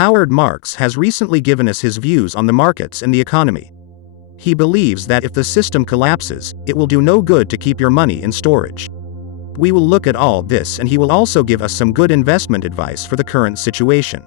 Howard Marks has recently given us his views on the markets and the economy. He believes that if the system collapses, it will do no good to keep your money in storage. We will look at all this, and he will also give us some good investment advice for the current situation.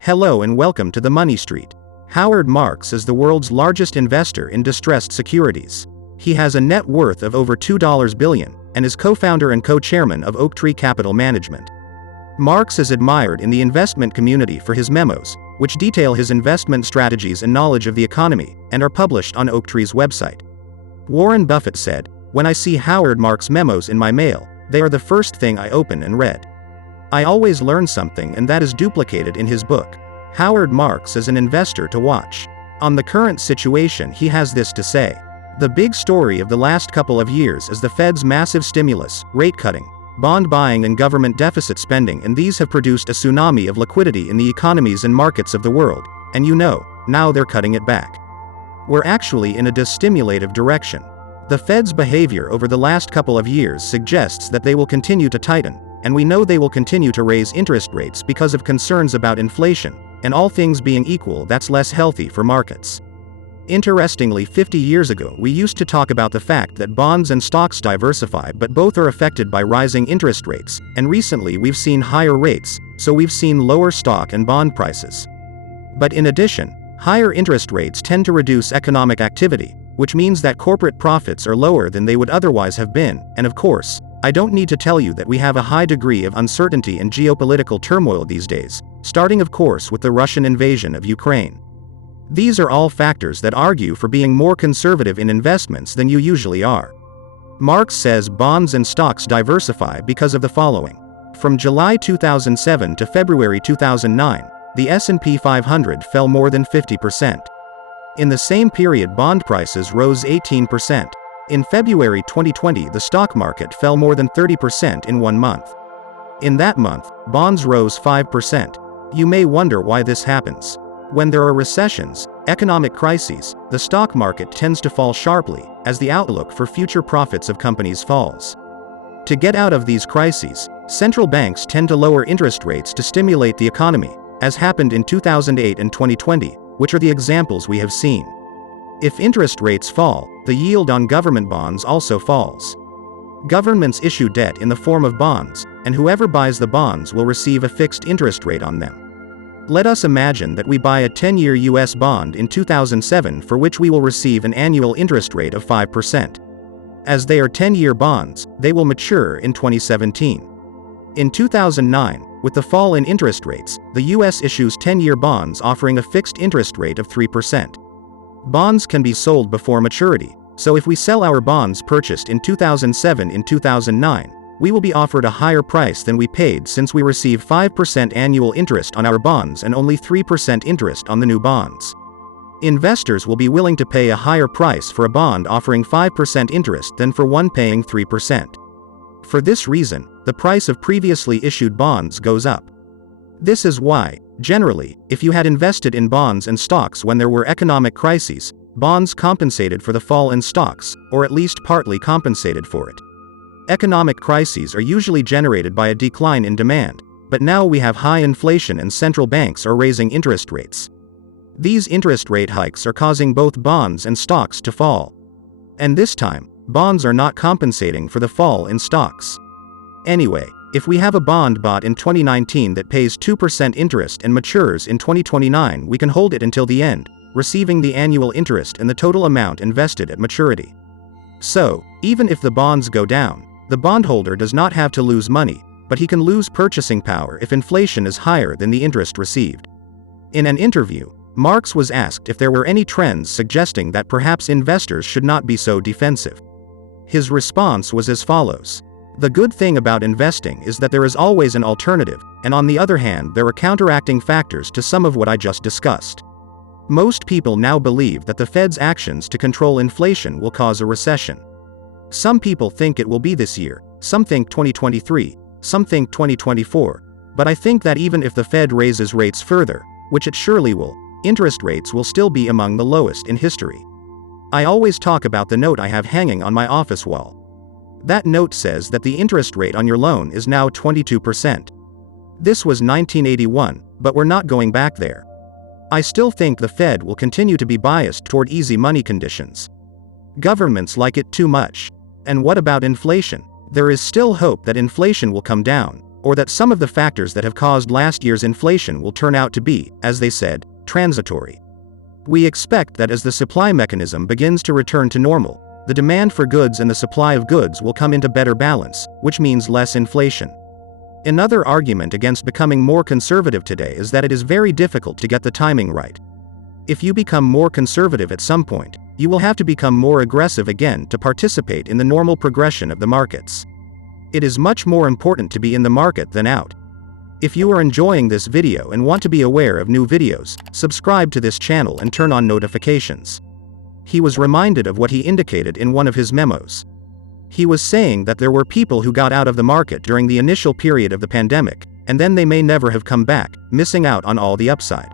Hello and welcome to the Money Street. Howard Marks is the world's largest investor in distressed securities. He has a net worth of over $2 billion, and is co-founder and co-chairman of Oaktree Capital Management. Marks is admired in the investment community for his memos, which detail his investment strategies and knowledge of the economy, and are published on Oaktree's website. Warren Buffett said, "When I see Howard Marks' memos in my mail, they are the first thing I open and read. I always learn something, and that is duplicated in his book." Howard Marks is an investor to watch. On the current situation, he has this to say. The big story of the last couple of years is the Fed's massive stimulus, rate cutting, bond buying and government deficit spending, and these have produced a tsunami of liquidity in the economies and markets of the world, and now they're cutting it back. We're actually in a destimulative direction. The Fed's behavior over the last couple of years suggests that they will continue to tighten, and we know they will continue to raise interest rates because of concerns about inflation, and all things being equal, that's less healthy for markets. Interestingly, 50 years ago we used to talk about the fact that bonds and stocks diversify, but both are affected by rising interest rates, and recently we've seen higher rates, so we've seen lower stock and bond prices. But in addition, higher interest rates tend to reduce economic activity, which means that corporate profits are lower than they would otherwise have been, and of course, I don't need to tell you that we have a high degree of uncertainty and geopolitical turmoil these days, starting of course with the Russian invasion of Ukraine. These are all factors that argue for being more conservative in investments than you usually are. Marks says bonds and stocks diversify because of the following. From July 2007 to February 2009, the S&P 500 fell more than 50%. In the same period, bond prices rose 18%. In February 2020, the stock market fell more than 30% in 1 month. In that month, bonds rose 5%. You may wonder why this happens. When there are recessions, economic crises, the stock market tends to fall sharply, as the outlook for future profits of companies falls. To get out of these crises, central banks tend to lower interest rates to stimulate the economy, as happened in 2008 and 2020, which are the examples we have seen. If interest rates fall, the yield on government bonds also falls. Governments issue debt in the form of bonds, and whoever buys the bonds will receive a fixed interest rate on them. Let us imagine that we buy a 10-year US bond in 2007 for which we will receive an annual interest rate of 5%. As they are 10-year bonds, they will mature in 2017. In 2009, with the fall in interest rates, the US issues 10-year bonds offering a fixed interest rate of 3%. Bonds can be sold before maturity, so if we sell our bonds purchased in 2007 in 2009, we will be offered a higher price than we paid, since we receive 5% annual interest on our bonds and only 3% interest on the new bonds. Investors will be willing to pay a higher price for a bond offering 5% interest than for one paying 3%. For this reason, the price of previously issued bonds goes up. This is why, generally, if you had invested in bonds and stocks when there were economic crises, bonds compensated for the fall in stocks, or at least partly compensated for it. Economic crises are usually generated by a decline in demand, but now we have high inflation and central banks are raising interest rates. These interest rate hikes are causing both bonds and stocks to fall. And this time, bonds are not compensating for the fall in stocks. Anyway, if we have a bond bought in 2019 that pays 2% interest and matures in 2029, we can hold it until the end, receiving the annual interest and the total amount invested at maturity. So, even if the bonds go down, the bondholder does not have to lose money, but he can lose purchasing power if inflation is higher than the interest received. In an interview, Marks was asked if there were any trends suggesting that perhaps investors should not be so defensive. His response was as follows. The good thing about investing is that there is always an alternative, and on the other hand, there are counteracting factors to some of what I just discussed. Most people now believe that the Fed's actions to control inflation will cause a recession. Some people think it will be this year, some think 2023, some think 2024, but I think that even if the Fed raises rates further, which it surely will, interest rates will still be among the lowest in history. I always talk about the note I have hanging on my office wall. That note says that the interest rate on your loan is now 22%. This was 1981, but we're not going back there. I still think the Fed will continue to be biased toward easy money conditions. Governments like it too much. And what about inflation? There is still hope that inflation will come down, or that some of the factors that have caused last year's inflation will turn out to be, as they said, transitory. We expect that as the supply mechanism begins to return to normal, the demand for goods and the supply of goods will come into better balance, which means less inflation. Another argument against becoming more conservative today is that it is very difficult to get the timing right. If you become more conservative at some point, you will have to become more aggressive again to participate in the normal progression of the markets. It is much more important to be in the market than out. If you are enjoying this video and want to be aware of new videos, subscribe to this channel and turn on notifications. He was reminded of what he indicated in one of his memos. He was saying that there were people who got out of the market during the initial period of the pandemic, and then they may never have come back, missing out on all the upside.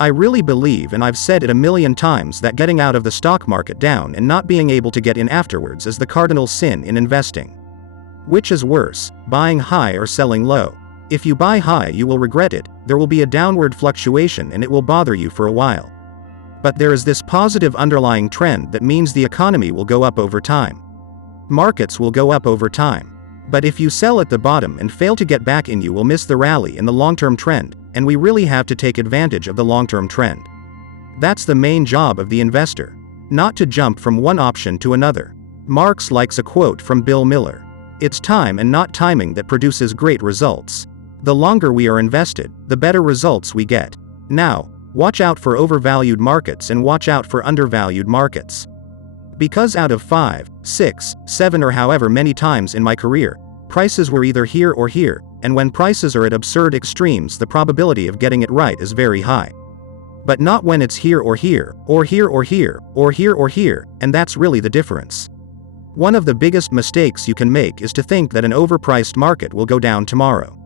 I really believe, and I've said it a million times, that getting out of the stock market down and not being able to get in afterwards is the cardinal sin in investing. Which is worse, buying high or selling low? If you buy high, you will regret it, there will be a downward fluctuation and it will bother you for a while. But there is this positive underlying trend that means the economy will go up over time. Markets will go up over time. But if you sell at the bottom and fail to get back in, you will miss the rally in the long-term trend, and we really have to take advantage of the long-term trend. That's the main job of the investor. Not to jump from one option to another. Marx likes a quote from Bill Miller. It's time and not timing that produces great results. The longer we are invested, the better results we get. Now, watch out for overvalued markets and watch out for undervalued markets. Because out of 5, 6, 7 or however many times in my career, prices were either here or here, and when prices are at absurd extremes, the probability of getting it right is very high. But not when it's here or here, or here or here, or here or here, and that's really the difference. One of the biggest mistakes you can make is to think that an overpriced market will go down tomorrow.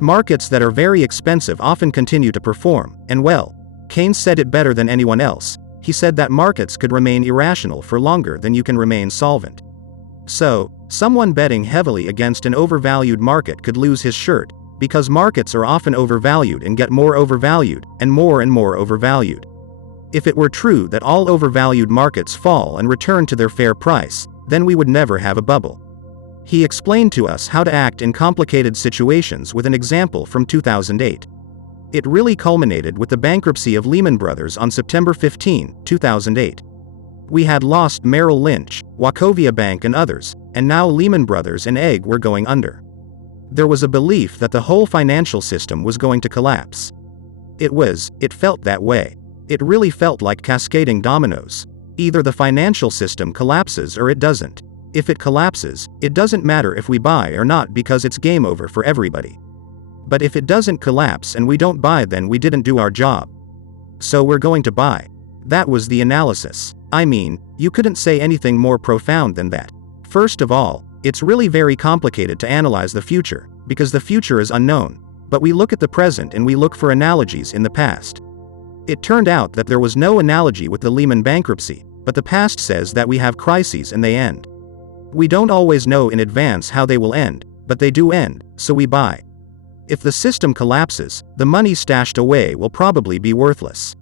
Markets that are very expensive often continue to perform, and well, Keynes said it better than anyone else. He said that markets could remain irrational for longer than you can remain solvent. So, someone betting heavily against an overvalued market could lose his shirt, because markets are often overvalued and get more overvalued, and more overvalued. If it were true that all overvalued markets fall and return to their fair price, then we would never have a bubble. He explained to us how to act in complicated situations with an example from 2008. It really culminated with the bankruptcy of Lehman Brothers on September 15, 2008. We had lost Merrill Lynch, Wachovia Bank and others, and now Lehman Brothers and Egg were going under. There was a belief that the whole financial system was going to collapse. It felt that way. It really felt like cascading dominoes. Either the financial system collapses or it doesn't. If it collapses, it doesn't matter if we buy or not because it's game over for everybody. But if it doesn't collapse and we don't buy, then we didn't do our job. So we're going to buy. That was the analysis. I mean, you couldn't say anything more profound than that. First of all, it's really very complicated to analyze the future, because the future is unknown. But we look at the present and we look for analogies in the past. It turned out that there was no analogy with the Lehman bankruptcy, but the past says that we have crises and they end. We don't always know in advance how they will end, but they do end, so we buy. If the system collapses, the money stashed away will probably be worthless.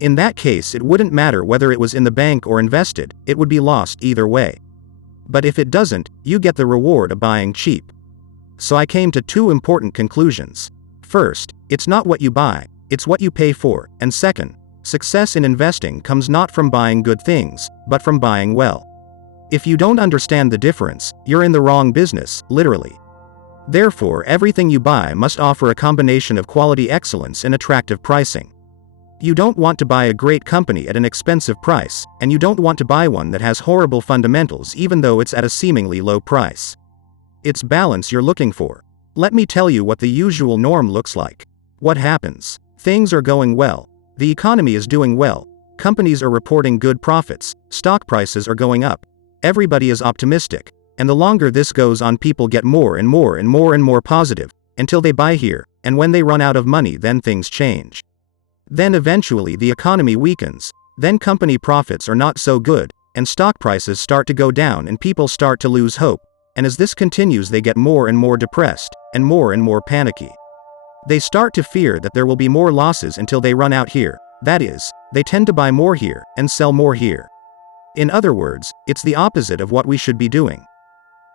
In that case, it wouldn't matter whether it was in the bank or invested, it would be lost either way. But if it doesn't, you get the reward of buying cheap. So I came to two important conclusions. First, it's not what you buy, it's what you pay for, and second, success in investing comes not from buying good things, but from buying well. If you don't understand the difference, you're in the wrong business, literally. Therefore, everything you buy must offer a combination of quality excellence and attractive pricing. You don't want to buy a great company at an expensive price, and you don't want to buy one that has horrible fundamentals even though it's at a seemingly low price. It's balance you're looking for. Let me tell you what the usual norm looks like. What happens? Things are going well. The economy is doing well. Companies are reporting good profits. Stock prices are going up. Everybody is optimistic. And the longer this goes on, people get more and more positive, until they buy here, and when they run out of money, then things change. Then eventually the economy weakens, then company profits are not so good, and stock prices start to go down and people start to lose hope, and as this continues they get more and more depressed, and more panicky. They start to fear that there will be more losses until they run out here. That is, they tend to buy more here, and sell more here. In other words, it's the opposite of what we should be doing.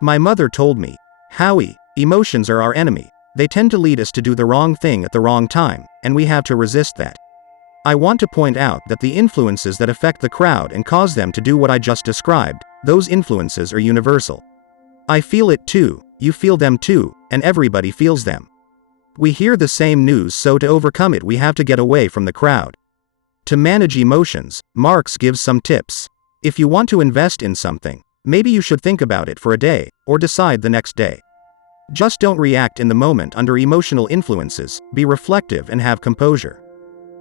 My mother told me, "Howie, emotions are our enemy. They tend to lead us to do the wrong thing at the wrong time, and we have to resist that." I want to point out that the influences that affect the crowd and cause them to do what I just described, those influences are universal. I feel it too, you feel them too, and everybody feels them. We hear the same news, so to overcome it we have to get away from the crowd. To manage emotions, Marx gives some tips. If you want to invest in something, maybe you should think about it for a day, or decide the next day. Just don't react in the moment under emotional influences, be reflective and have composure.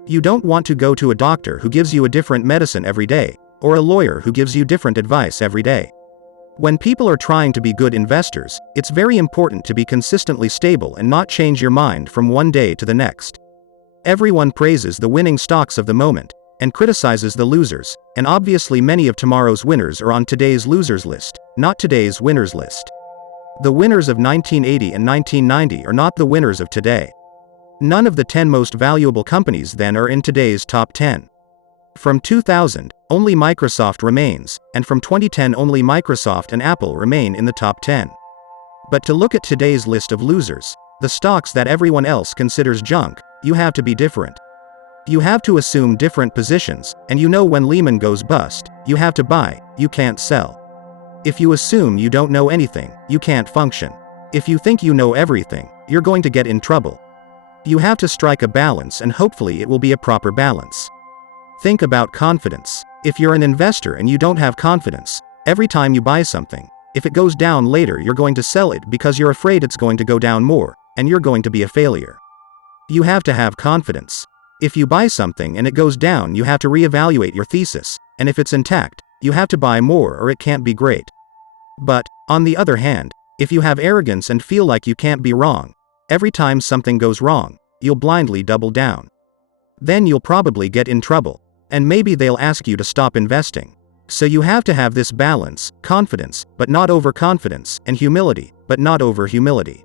You don't want to go to a doctor who gives you a different medicine every day, or a lawyer who gives you different advice every day. When people are trying to be good investors, it's very important to be consistently stable and not change your mind from one day to the next. Everyone praises the winning stocks of the moment, and criticizes the losers, and obviously many of tomorrow's winners are on today's losers list, not today's winners list. The winners of 1980 and 1990 are not the winners of today. None of the 10 most valuable companies then are in today's top 10. From 2000, only Microsoft remains, and from 2010 only Microsoft and Apple remain in the top 10. But to look at today's list of losers, the stocks that everyone else considers junk, you have to be different. You have to assume different positions, and you know when Lehman goes bust, you have to buy, you can't sell. If you assume you don't know anything, you can't function. If you think you know everything, you're going to get in trouble. You have to strike a balance, and hopefully it will be a proper balance. Think about confidence. If you're an investor and you don't have confidence, every time you buy something, if it goes down later you're going to sell it because you're afraid it's going to go down more, and you're going to be a failure. You have to have confidence. If you buy something and it goes down you have to reevaluate your thesis, and if it's intact, you have to buy more or it can't be great. But, on the other hand, if you have arrogance and feel like you can't be wrong, every time something goes wrong, you'll blindly double down. Then you'll probably get in trouble, and maybe they'll ask you to stop investing. So you have to have this balance, confidence, but not overconfidence, and humility, but not over-humility.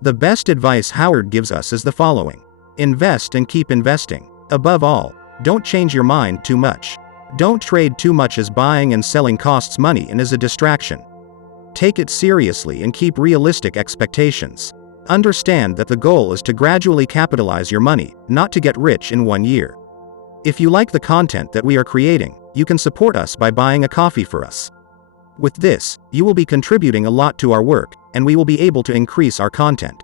The best advice Howard gives us is the following. Invest and keep investing. Above all, don't change your mind too much. Don't trade too much, as buying and selling costs money and is a distraction. Take it seriously and keep realistic expectations. Understand that the goal is to gradually capitalize your money, not to get rich in 1 year. If you like the content that we are creating, you can support us by buying a coffee for us. With this, you will be contributing a lot to our work, and we will be able to increase our content.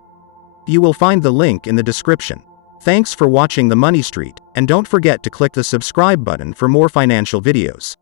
You will find the link in the description. Thanks for watching The Money Street, and don't forget to click the subscribe button for more financial videos.